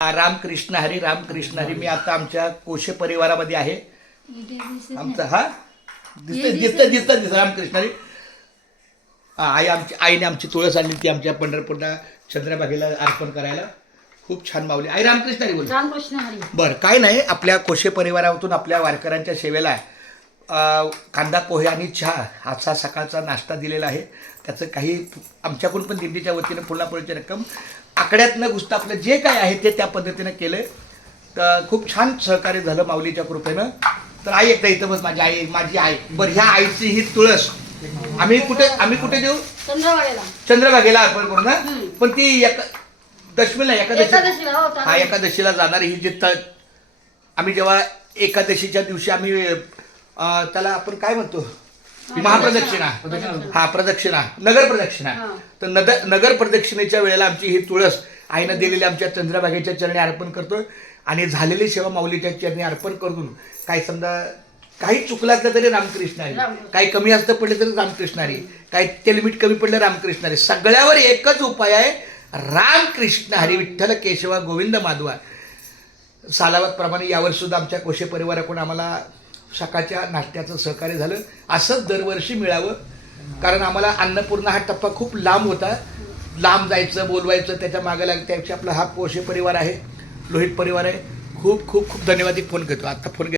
रामकृष्ण हरी, रामकृष्ण हरी. मी आता आमच्या कोशे परिवारामध्ये आहे. आमचा हा दिसत रामकृष्ण हरी. आईने आमची तुळस आणली ती आमच्या पंढरपूरला चंद्रभागेला अर्पण करायला. खूप छान माऊली. आई रामकृष्ण हरी बोल. रामकृष्ण हरी. बरं, काय नाही, आपल्या कोशे परिवारातून आपल्या वारकऱ्यांच्या सेवेला कांदा पोहे आणि चहा असा सकाळचा नाश्ता दिलेला आहे. त्याचं काही आमच्याकडून पण दिंडीच्या वतीनं पुरणापोळीची रक्कम आकड्यात न घुसता आपलं जे काय आहे ते त्या पद्धतीनं केलं. तर खूप छान सहकार्य झालं माऊलीच्या कृपेनं. तर आई एकदा इथं बस. माझी आई. बरं, ह्या आईची ही तुळस आम्ही कुठे देऊ? चंद्रभागेला अर्पण करू ना. पण ती दशमीला एकादशीला जाणार ही जी आम्ही जेव्हा एकादशीच्या दिवशी आम्ही त्याला आपण काय म्हणतो, महाप्रदक्षिणा. हा, प्रदक्षिणा, नगर प्रदक्षिणा. तर नगर प्रदक्षिणेच्या वेळेला आमची ही तुळस आईनं दिलेली आमच्या चंद्रभागेच्या चरणी अर्पण करतोय. आणि झालेली सेवा माऊलीच्या चरणी अर्पण करून काही समजा काही चुकलं असलं तरी रामकृष्ण हरी, काही कमी असतं पडलं तरी रामकृष्ण हरी, काही ते लिमिट कमी पडलं रामकृष्ण हरी. सगळ्यावर एकच उपाय आहे, रामकृष्ण हरी विठ्ठल केशवा गोविंद माधवा. सालावतप्रमाणे यावर्षी सुद्धा आमच्या कोशे परिवाराकडून आम्हाला सकाळच्या नाश्त्याचं सहकार्य झालं. असंच दरवर्षी मिळावं, कारण आम्हाला अन्नपूर्णा हा टप्पा खूप लांब होता. लांब जायचं, बोलवायचं, त्याच्या मागे लागतं. त्यापेक्षा आपला हा कोशे परिवार आहे, लोहित परिवार आहे. खूप खूप खूप धन्यवाद. फोन घेतो आता. फोन